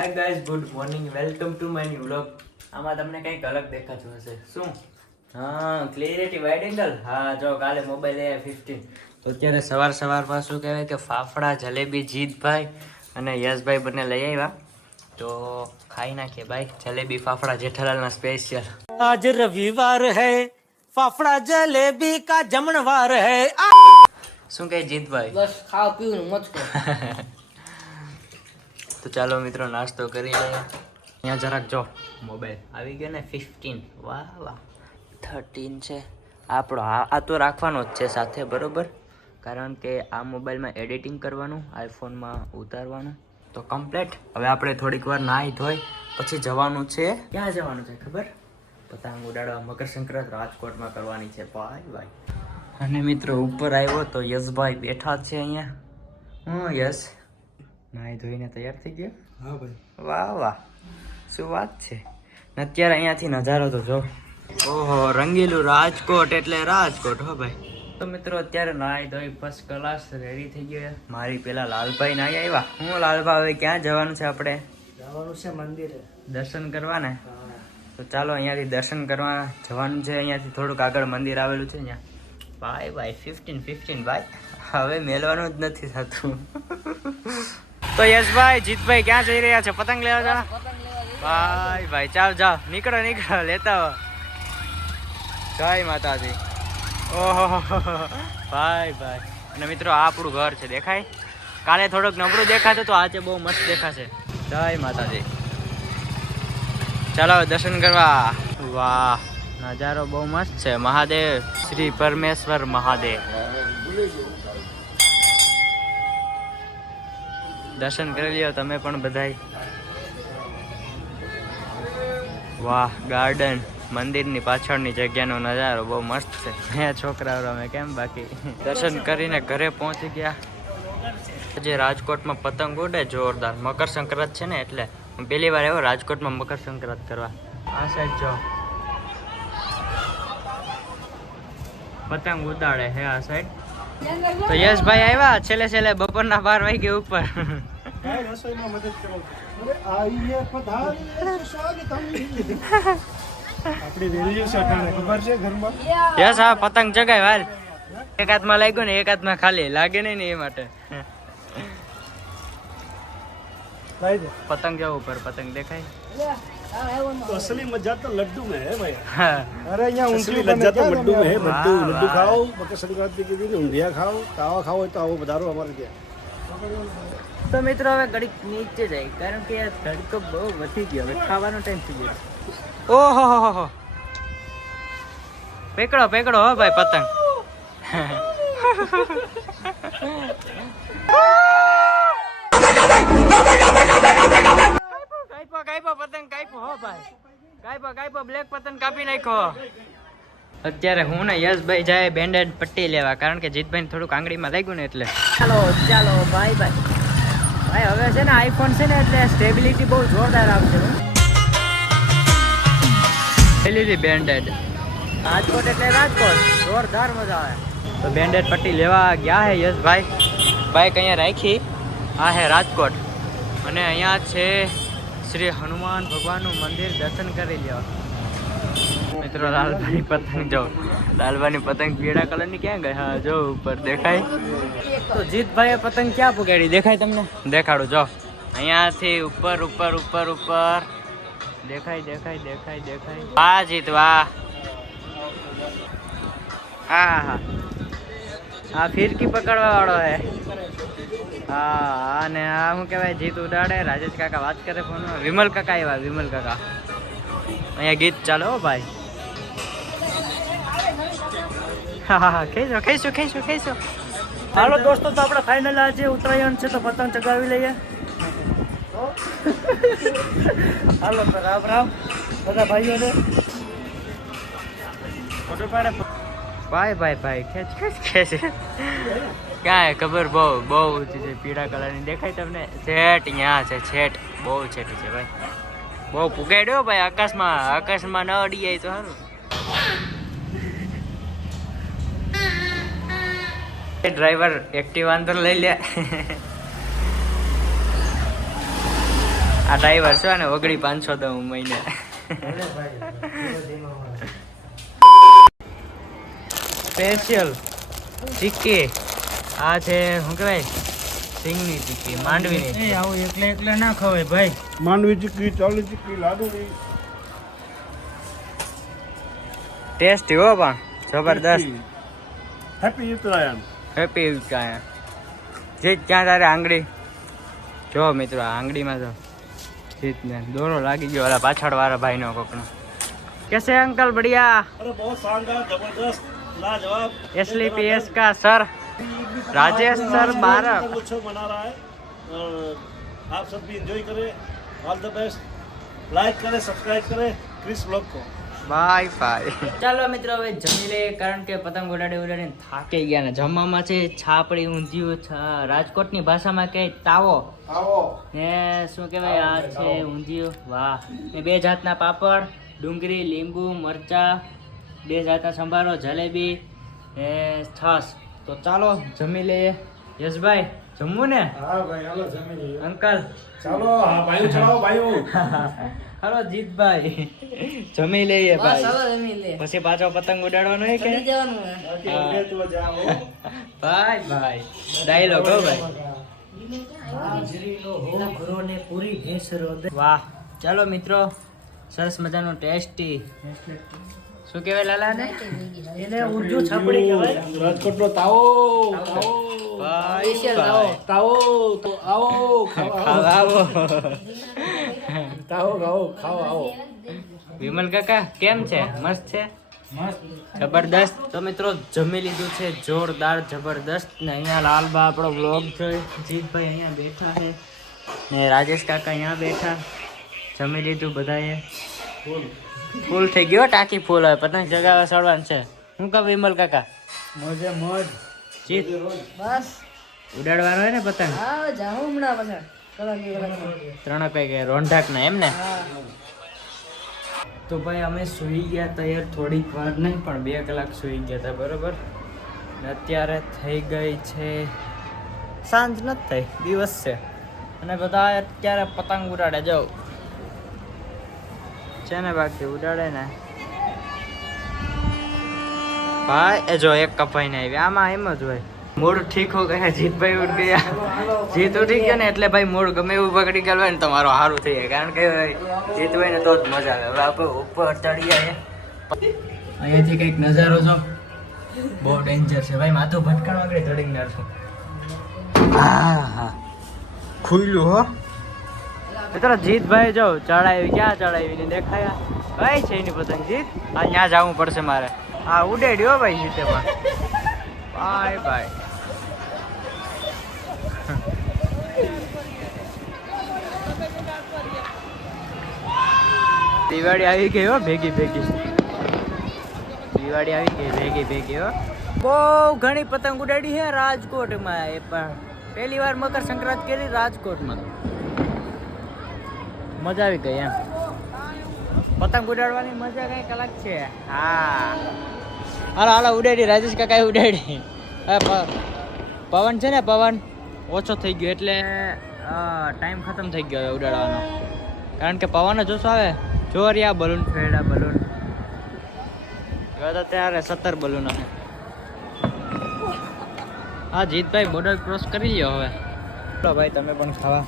Hi guys, good morning, welcome to my new vlog. આમાં તમને કંઈક અલગ દેખાતું હશે. શું? હા, ક્લિયરિટી વાઇડ એંગલ. હા, જો કાલે મોબાઈલ આવ્યા 15. તો અત્યારે સવારમાં શું કહેવાય કે ફાફડા જલેબી જીતભાઈ અને યશભાઈ બંને લઈ આવ્યા. તો ખાઈ નાખીએ ભાઈ જલેબી ફાફડા જેઠાલાલના સ્પેશિયલ. આજ રવિવાર હૈ, ફાફડા જલેબી કા જમણવાર હૈ. શું કહે જીતભાઈ? બસ ખાવ પીવું મત કરો. તો ચાલો મિત્રો નાસ્તો કરી લઈએ. અહીંયા જરાક જો મોબાઈલ આવી ગયો ને 15. વાહ વાહ, 13 છે આપણો. આ તો રાખવાનો જ છે સાથે, બરોબર? કારણ કે આ મોબાઈલમાં એડિટિંગ કરવાનું, આઈફોનમાં ઉતારવાનું. તો કમ્પ્લેટ. હવે આપણે થોડીક વાર નાહી ધોઈ પછી જવાનું છે. ક્યાં જવાનું છે ખબર? પતંગ ઉડાડવા મકર સંક્રાંતિ રાજકોટમાં કરવાની છે ભાઈ. અને મિત્રો ઉપર આવ્યો તો યશભાઈ બેઠા છે અહીંયા. હું યશ નાહી ધોઈને તૈયાર થઈ ગયો. હા ભાઈ, વાહ વાહ, શું વાત છે. ને અત્યારે અહીંયાથી નજારો તો જો. ઓહો, રંગીલું રાજકોટ એટલે રાજકોટ હો ભાઈ. તો મિત્રો અત્યારે નાહી ધોઈ ફર્સ્ટ ક્લાસ રેડી થઈ ગયો. મારી પેલા લાલભાઈ નાહી આવ્યા. હું લાલભાઈ, હવે ક્યાં જવાનું છે આપણે? જવાનું છે મંદિરે દર્શન કરવા ને. તો ચાલો અહીંયાથી દર્શન કરવા જવાનું છે. અહીંયાથી થોડુંક આગળ મંદિર આવેલું છે અહીંયા. ભાઈ 15 ભાઈ, હવે મેળવાનું જ નથી થતું. તો યશભાઈ જીતભાઈ ક્યાં જઈ રહ્યા છે? પતંગ લેવા જા. ભાઈ ચાલ જાઓ, નીકળો લેતા હો. જય માતાજી. ઓહો ભાઈ. અને મિત્રો આ આપણું ઘર છે, દેખાય? કાલે થોડુંક નબળું દેખાતું તો આજે બહુ મસ્ત દેખાશે. જય માતાજી. ચાલો દર્શન કરવા. વાહ, નજારો બહુ મસ્ત છે. મહાદેવ, શ્રી પરમેશ્વર મહાદેવ. દર્શન કરી લ્યો તમે પણ બધાય. વાહ, ગાર્ડન, મંદિરની પાછળની જગ્યાનો નજારો બહુ મસ્ત છે. અહીંયા છોકરાઓ રમે કેમ બાકી. દર્શન કરીને ઘરે પહોંચી ગયા. જે રાજકોટમાં પતંગ ઉડે જોરદાર. મકર સંક્રાંત છે ને એટલે હું પહેલી વાર આવ્યો રાજકોટમાં મકર સંક્રાંત કરવા. આ સાઈડ જો પતંગ ઉડાડે હે આ સાઈડ. તો યશભાઈ આવ્યા છેલ્લે બપોરના 12 વાગે ઉપર. રસોઈમાં મદદ કરો. આઈએ પધારીએ સ્વાગતમ. આપણી વેલ્યુ છે અટાણે ખબર છે ઘરમાં. યસ, હા પતંગ જગાય હાલ. એક હાથમાં લાગ્યો ને એક હાથમાં ખાલી લાગે નહીં ને એ માટે. લાઈ દે. પતંગ જાવ ઉપર, પતંગ દેખાય. तो असली मजा तो लड्डू में है भाई. હા. अरे यहाँ असली मजा तो लड्डू में है. लड्डू खाओ, मकर संक्रांति के दिन ऊंधिया खाओ, कावा खाओ तो आओ पधारो हमारे ત્યાં. તો મિત્રો હવે ઘડીક નીચે જાય કારણ કે યાર તડકો બહુ વધી ગયો. હવે ખાવાનો ટાઈમ થઈ ગયો. ઓહો હો, પેકડો હો ભાઈ પતંગ. કાપ્યો પતંગ કાપ્યો હો ભાઈ. કાપ્યો બ્લેક પતંગ કાપી નાખ્યો. અત્યારે હું ને યશભાઈ જાય બેન્ડેડ પટ્ટી લેવા કારણ કે જીતભાઈ થોડુંક આંગળીમાં લાગ્યું ને એટલે. ચાલો ભાઈ. ભાઈ હવે છે ને આઈફોન છે ને એટલે સ્ટેબિલિટી બહુ જોરદાર આવશે. લીધી બેન્ડેડ. રાજકોટ એટલે રાજકોટ, જોરદાર મજા આવે. તો બેન્ડેડ પટ્ટી લેવા ગયા હે યશભાઈ. બાઈક અહીંયા રાખી. આ હે રાજકોટ અને અહીંયા છે શ્રી હનુમાન ભગવાનનું મંદિર. દર્શન કરી લ્યો મિત્રો. લાલભાઈ પતંગ જો, લાલભાઈની પતંગ પીળા કલરની ક્યાં ગઈ? હા જો ઉપર દેખાય. તો જીતભાઈએ પતંગ ક્યાં પુગાડી દેખાય તમને? દેખાડું જો. અહીંયાથી ઉપર દેખાય. વાહ જીત વાહ. હા ફિરકી પકડવા વાળો હે. હા, અને આ શું કહેવાય જીત ઉડાડે. રાજેશ કાકા વાત કરે ફોનમાં. વિમલ કાકા આવ્યા. અહીંયા ગીત ચાલો ભાઈ. હા ખેંચો. હાલો દોસ્તો, તો આપણે ફાઇનલ આજે ઉત્તરાયણ છે તો પતંગ ચગાવી લઈએ. હાલો તો રામ બધા ભાઈઓને. ફોટો પાડે ભાઈ ખેંચ. ક્યાં ખબર? બહુ ઊંચી છે, પીળા કલરની દેખાય તમને? છેટ અહીંયા છે, છેટ બહુ છેટી છે ભાઈ. બહુ પુગાડ્યો ભાઈ. આકાશમાં ન અડી જાય તો સારું. ડ્રાઈવર એક્ટિવા અંદર લઈ લે. આ ડ્રાઈવર છે ને ઓગળી 500 દઉં મહિને. સ્પેશિયલ ચીક્કી આ છે શું કહેવાય સિંગની ચીક્કી માંડવીની. આવું એકલે ના ખવાય ભાઈ. માંડવી ચીક્કી, ચાવલી ચીક્કી, લાડુની. ટેસ્ટી હો પણ જબરદસ્ત. હેપી ઉત્તરાયણ. હેપી ઉત્તરાયણ. જીત ક્યાં તારે આંગળી જો મિત્રો આ આંગળીમાં જો જીતને દોરો લાગી ગયો ઓલા પાછળ વાળા ભાઈનો કોકનો. कैसे अंकल बढ़िया? अरे बहुत शानदार, जबरदस्त, लाजवाब. SLPS का सर राजेश सर 12 उत्सव मना रहा है और आप सब भी एंजॉय करें. All the best. लाइक करें, सब्सक्राइब करें क्रिस ब्लॉग को. Bye bye. ચાલો મિત્રો હવે જમી લઈએ કારણ કે પતંગ ઉડાડીને થાકી ગયા ને. જમવામાં છે છાપડી ઊંધિયું, રાજકોટની ભાષામાં કહે તાવો. ને શું કહેવાય આ છે ઊંધિયું. વાહ. ને 2 જાતના પાપડ, ડુંગળી, લીંબુ, મરચા, 2 જાતના સંભારો, જલેબી ને છાશ. તો ચાલો જમી લઈએ. યશભાઈ જમવું ને? હા ભાઈ હાલો જમી લઈએ. અંકલ ચાલો. હા ભાઈ ચલાવો ભાઈઓ. હાલો જીતભાઈ જમી લઈએ ભાઈ. પછી પાછો પતંગ ઉડાડવાનો હે કે ભાઈ ભાઈ ડાયલોગ હો ભાઈ. વાહ. ચાલો મિત્રો સરસ મજાનું ટેસ્ટી શું કહેવાય લાલા ને એને ઉર્દુ છાપડી કહેવાય. રાજકોટનો તાવો. ભાઈ તાવો તો આવો ખાવા આવો. તાવો ખાઓ ખાઓ આવો. વિમલ કાકા કેમ છે? મસ્ત છે. મસ્ત જબરદસ્ત. તો મિત્રો જમી લીધું છે જોરદાર જબરદસ્ત. ને અહીંયા લાલબા આપણો વ્લોગ જોઈ, જીતભાઈ અહીંયા બેઠા છે ને રાજેશ કાકા અહીંયા બેઠા. જમી લીધું બધાએ. ફૂલ થઈ ગયો ટાંકી ફૂલ. હવે પતંગ જગાવવા ચડવાનું છે. હું કહું વિમલ કાકા? મોજે મોજ. જીત બસ ઉડાડવાનો હોય ને પતંગ. ત્રણ કઈ રોંઢાક ના એમ ને. તો ભાઈ અમે સૂઈ ગયા હતા યાર થોડીક વાર નહીં પણ 2 કલાક સૂઈ ગયા હતા બરોબર. ને અત્યારે થઈ ગઈ છે સાંજ નથી થઈ, દિવસ છે. અને બધા અત્યારે પતંગ ઉડાડે જાઓ છે ને બાકી ઉડાડે ને ભાઈ. એ જો એક કપાઈને આવી. આમાં એમ જ હોય. મૂડ ઠીક હો ગયા. જીતભાઈ ઉઠ ગયા. જીત ઉઠી ગયો ને એટલે ભાઈ મૂડ ગમે એવું પકડી ગયેલું હોય ને તમારો સારું થઈ જાય. કારણ કે જીતભાઈ ને તો જ મજા આવે. હવે આપણે ઉપર ચડી ગયા. અહીંયાથી કંઈક નજારો છો બહુ ડેન્જર છે ભાઈ. માથું ભટકાણ વગર ચડી ગયા છો. હા હા ખુલ્લું હો. મિત્રો જીતભાઈ જો ચડાવી ક્યાં ચડાવી ને દેખાયા કઈ છે એની પતંગ. જીત હા ત્યાં જવું પડશે મારે. હા ઉડેડ્યો ભાઈ જીતે પણ. Bye bye. દિવાળી આવી ગઈ હો ભેગી ભેગી. દિવાળી આવી ગઈ ભેગી ભેગી હો. બહુ ઘણી પતંગ ઉડાડી છે રાજકોટમાં. એ પણ પહેલી વાર મકર સંક્રાંતિ કરી રાજકોટમાં. મજા આવી ગઈ એમ. પતંગ ઉડાડવાની મજા કઈક અલગ છે. હા હાલો હાલો ઉડાડી. રાજેશ કાકા ઉડાડી. પવન છે ને પવન ઓછો થઈ ગયો એટલે ટાઈમ ખતમ થઈ ગયો હવે ઉડાડવાનો. કારણ કે પવન જ ઓછો આવે. જોરિયા બલૂન ફેરડા બલૂન તો ત્યારે 17 બલૂન હશે. હા જીતભાઈ બોર્ડર ક્રોસ કરી લ્યો હવે. ચલો ભાઈ તમે પણ ખાવા.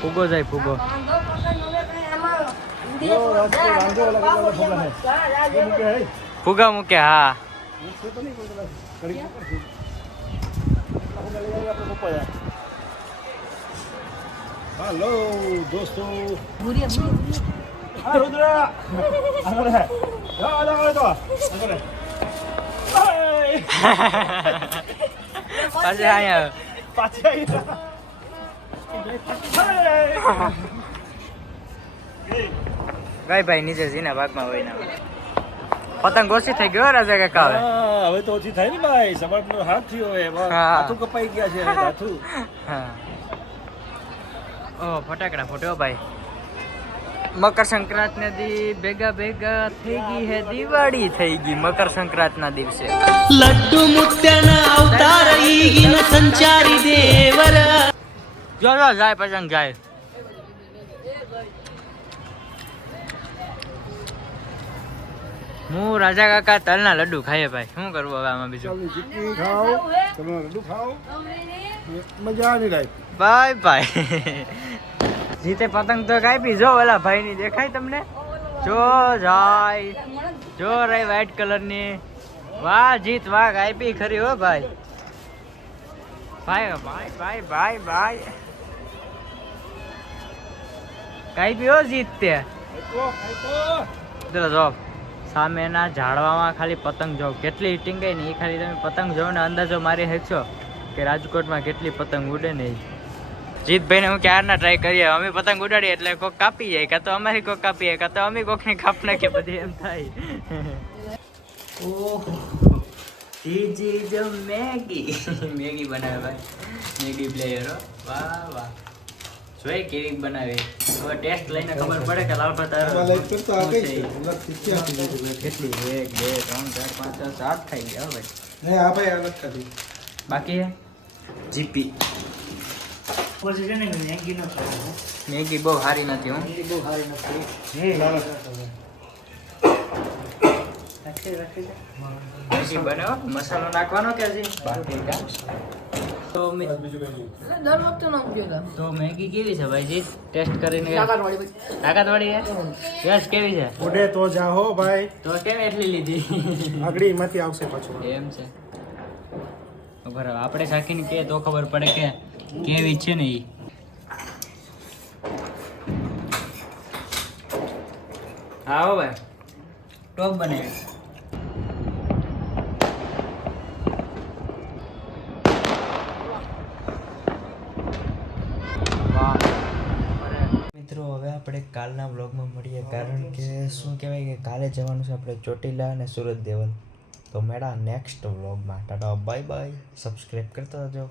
ફૂગો જાય ફૂગો. ફુગા મૂકે હા. हेलो दोस्तों. हाँ रुद्रा. अगर है. પાછા અહીંયા ગઈ ભાઈ નીચે સીના ભાગમાં હોય ના. પતંગ ઓછી થઈ ગયો રાજા કાકા. હવે તો ઓછી થાય ને ભાઈ. સવારનો હાથ થયો હવે. હાથું કપાઈ ગયા છે હાથું. હા ઓ ફટાકડા ફોટો ભાઈ. મકર સંક્રાંત ના દી ભેગા ભેગા થઈ ગઈ હે દિવાળી થઈ ગઈ મકર સંક્રાંત ના દિવસે. લડ્ડુ મુત્યાના અવતાર ઈગીન સંચારી દેવર. જો જાય પતંગ જાય. હું રાજા કાકા તલના લડ્ડુ ખાઈએ ભાઈ. શું કરવું હવે આમાં બીજું? ચાલની ચીક્કી ખાઓ, તમે લડ્ડુ ખાઓ, મજા નહીં લાય. Bye bye. જીતે પતંગ તો કાપી. જો ઓલા ભાઈ ની દેખાય તમને? જો જાય, જો રહી વ્હાઈટ કલર ની. વાહ જીત વાહ, કાપી ખરી હો ભાઈ. ભાઈ ભાઈ ભાઈ ભાઈ ભાઈ કાપી હો જીત તે. જો સામેના ઝાડવામાં ખાલી પતંગ જો કેટલી હિટિંગ ગઈ ને એ ખાલી તમે પતંગ જો ને અંદાજો મારી શકશો કે રાજકોટમાં કેટલી પતંગ ઉડે ને. જીતભાઈને હું ક્યારના ટ્રાય કરીએ. અમે પતંગ ઉડાડીએ એટલે કોક કાપી જાય, કાં તો અમારી કોક કાપીએ, કાં તો અમે કોકને કાપ નાખીએ, બધી એમ થાય. ઓહો જી જો મેગી મેગી બનાવે ભાઈ. મેગી પ્લેયર હો. વાહ વાહ. જોઈ કેવી બનાવી. હવે ટેસ્ટ લઈને ખબર પડે કે લાલ ભાત કેટલી 1 2 3 4 5 6 7 થઈ ગયા ભાઈ. બાકી જીપી મેગી બહુ સારી નથી. હું મેગી બનાવો, મસાલો નાખવાનો કે હજી બાકી કા? તો મેગી કેવી છે ભાઈજી? ટેસ્ટ કરીને તાકાતવાળી છે. યસ કેવી છે? ઉડે તો જાહો ભાઈ. તો કેમ એટલી લીધી? આગળ એમાંથી આવશે પાછું. એમ છે બરાબર. આપણે શાકીને કે તો ખબર પડે કે કેવી છે ને. હા હો ભાઈ, ટોપ બનાવી. મિત્રો હવે આપણે કાલના વ્લોગમાં મળીએ, કારણ કે શું કહેવાય કે કાલે જવાનું છે આપણે ચોટીલા અને સુરત દેવલ. તો મેળા નેક્સ્ટ વ્લોગમાં. Tata bye bye. સબસ્ક્રાઈબ કરતા જજો.